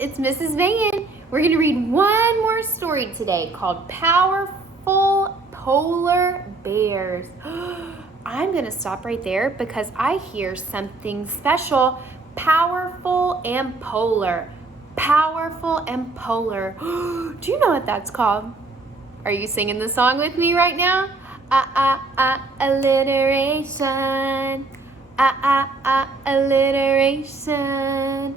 it's Mrs. Van. We're going to read one more story today called Powerful Polar Bears. I'm going to stop right there because I hear something special. Powerful and polar. Powerful and polar. Do you know what that's called? Are you singing the song with me right now? Alliteration. Alliteration.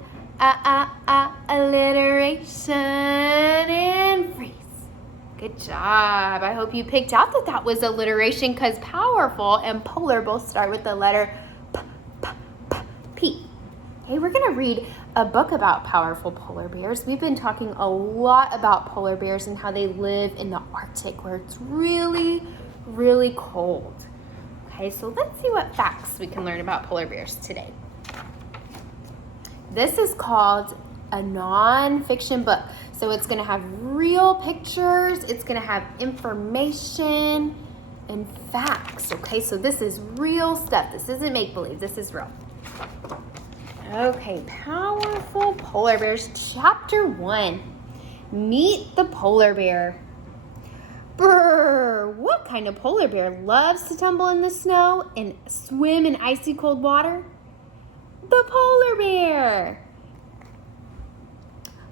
Alliteration and freeze. Good job. I hope you picked out that was alliteration because powerful and polar both start with the letter P. Okay, we're going to read a book about powerful polar bears. We've been talking a lot about polar bears and how they live in the Arctic where it's really, really cold. Okay, so let's see what facts we can learn about polar bears today. This is called a non-fiction book. So it's going to have real pictures, it's going to have information and facts. Okay, so this is real stuff. This isn't make-believe, this is real. Okay, Powerful Polar Bears, Chapter 1. Meet the polar bear. Brr, what kind of polar bear loves to tumble in the snow and swim in icy cold water? The polar bear.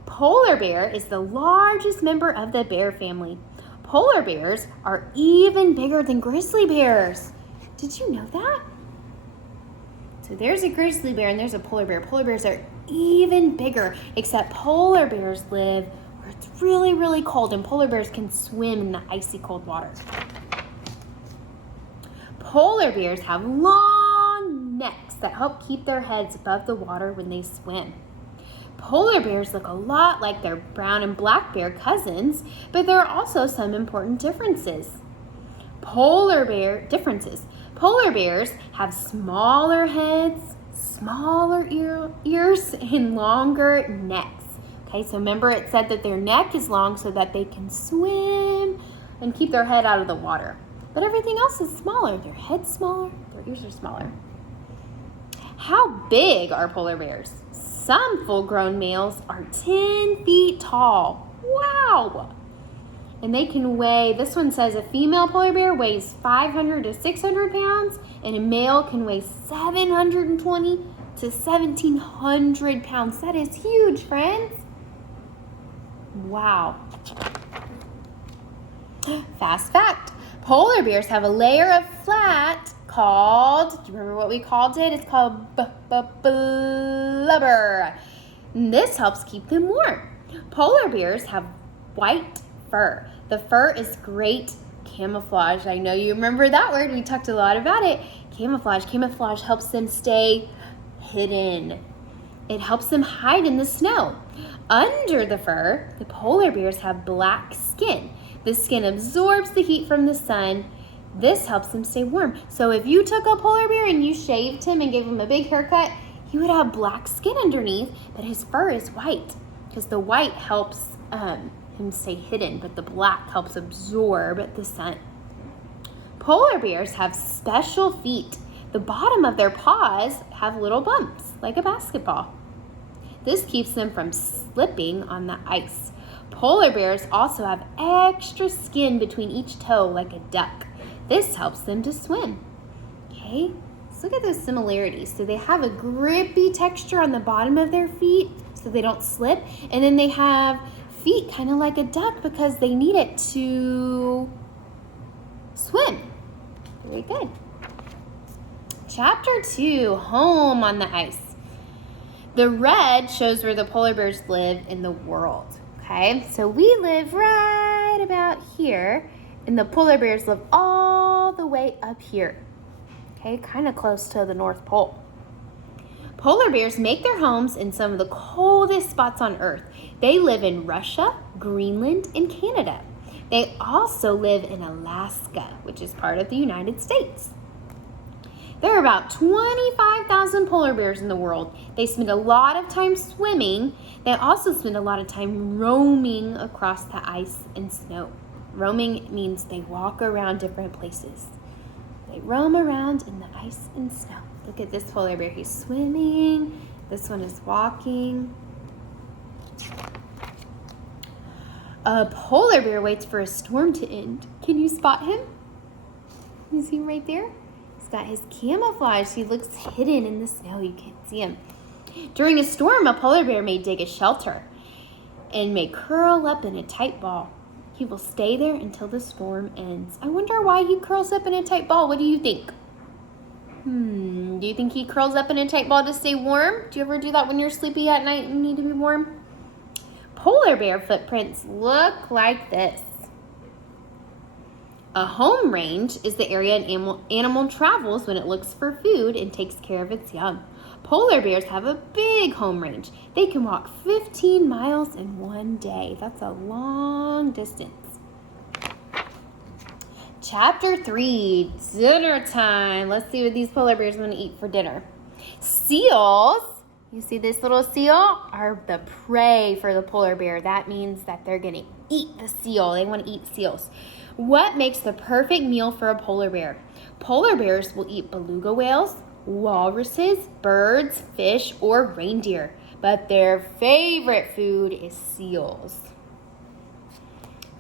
Polar bear is the largest member of the bear family. Polar bears are even bigger than grizzly bears. Did you know that? So there's a grizzly bear and there's a polar bear. Polar bears are even bigger, except polar bears live where it's really, really cold and polar bears can swim in the icy cold water. Polar bears have long necks that help keep their heads above the water when they swim. Polar bears look a lot like their brown and black bear cousins, but there are also some important differences. Polar bears have smaller heads, smaller ears, and longer necks. Okay, so remember it said that their neck is long so that they can swim and keep their head out of the water. But everything else is smaller. Their head's smaller, their ears are smaller. How big are polar bears? Some full-grown males are 10 feet tall. Wow! And they can weigh, this one says a female polar bear weighs 500 to 600 pounds, and a male can weigh 720 to 1,700 pounds. That is huge, friends. Wow. Fast fact. Polar bears have a layer of fat called, do you remember what we called it? It's called blubber. And this helps keep them warm. Polar bears have white fur. The fur is great camouflage. I know you remember that word. We talked a lot about it. Camouflage. Camouflage helps them stay hidden. It helps them hide in the snow. Under the fur, the polar bears have black skin. The skin absorbs the heat from the sun. This helps them stay warm. So if you took a polar bear and you shaved him and gave him a big haircut, he would have black skin underneath, but his fur is white because the white helps him stay hidden, but the black helps absorb the sun. Polar bears have special feet. The bottom of their paws have little bumps, like a basketball. This keeps them from slipping on the ice. Polar bears also have extra skin between each toe, like a duck. This helps them to swim. Okay, let's look at those similarities. So they have a grippy texture on the bottom of their feet so they don't slip, and then they have feet kind of like a duck because they need it to swim. Very good. Chapter 2, Home on the Ice. The red shows where the polar bears live in the world. Okay, so we live right about here, and the polar bears live all the way up here. Okay, kind of close to the North Pole. Polar bears make their homes in some of the coldest spots on Earth. They live in Russia, Greenland, and Canada. They also live in Alaska, which is part of the United States. There are about 25,000 polar bears in the world. They spend a lot of time swimming. They also spend a lot of time roaming across the ice and snow. Roaming means they walk around different places. They roam around in the ice and snow. Look at this polar bear. He's swimming. This one is walking. A polar bear waits for a storm to end. Can you spot him? You see him right there? He's got his camouflage. He looks hidden in the snow. You can't see him. During a storm, a polar bear may dig a shelter and may curl up in a tight ball. He will stay there until the storm ends. I wonder why he curls up in a tight ball. What do you think? Do you think he curls up in a tight ball to stay warm? Do you ever do that when you're sleepy at night and need to be warm? Polar bear footprints look like this. A home range is the area an animal travels when it looks for food and takes care of its young. Polar bears have a big home range. They can walk 15 miles in one day. That's a long distance. Chapter 3, dinner time. Let's see what these polar bears want to eat for dinner. Seals, you see this little seal, are the prey for the polar bear. That means that they're going to eat the seal. They want to eat seals. What makes the perfect meal for a polar bear? Polar bears will eat beluga whales, walruses, birds, fish, or reindeer. But their favorite food is seals.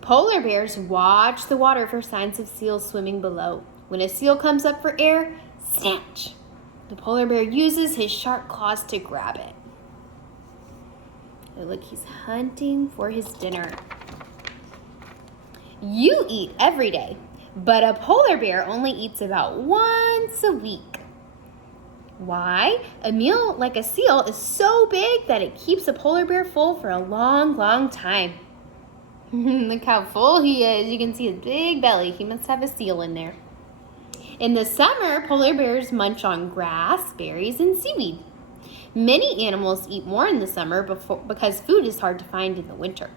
Polar bears watch the water for signs of seals swimming below. When a seal comes up for air, snatch. The polar bear uses his sharp claws to grab it. Oh, look, he's hunting for his dinner. You eat every day, but a polar bear only eats about once a week. Why? A meal like a seal is so big that it keeps a polar bear full for a long, long time. Look how full he is. You can see his big belly. He must have a seal in there. In the summer, polar bears munch on grass, berries, and seaweed. Many animals eat more in the summer because food is hard to find in the winter.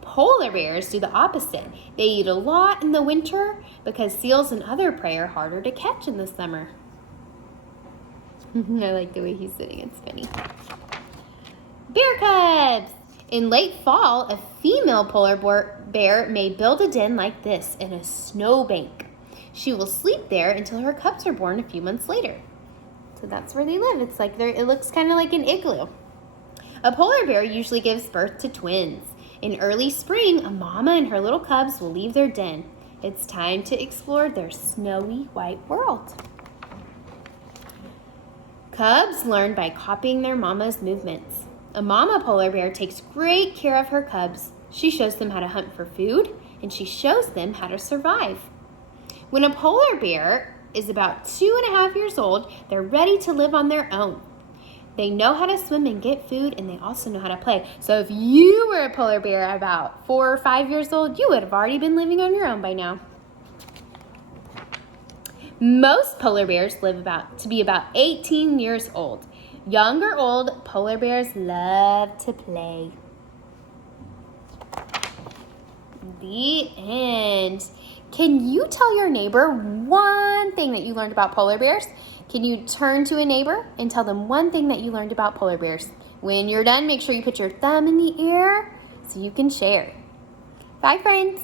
Polar bears do the opposite. They eat a lot in the winter because seals and other prey are harder to catch in the summer. I like the way he's sitting. It's funny. Bear cubs! In late fall, a female polar bear may build a den like this in a snowbank. She will sleep there until her cubs are born a few months later. So that's where they live. It's like it looks kind of like an igloo. A polar bear usually gives birth to twins. In early spring, a mama and her little cubs will leave their den. It's time to explore their snowy white world. Cubs learn by copying their mama's movements. A mama polar bear takes great care of her cubs. She shows them how to hunt for food, and she shows them how to survive. When a polar bear is about 2.5 years old, they're ready to live on their own. They know how to swim and get food, and they also know how to play. So if you were a polar bear about 4 or 5 years old, you would have already been living on your own by now. Most polar bears live to be about 18 years old. Young or old, polar bears love to play. The end. Can you tell your neighbor one thing that you learned about polar bears? Can you turn to a neighbor and tell them one thing that you learned about polar bears? When you're done, make sure you put your thumb in the air so you can share. Bye, friends.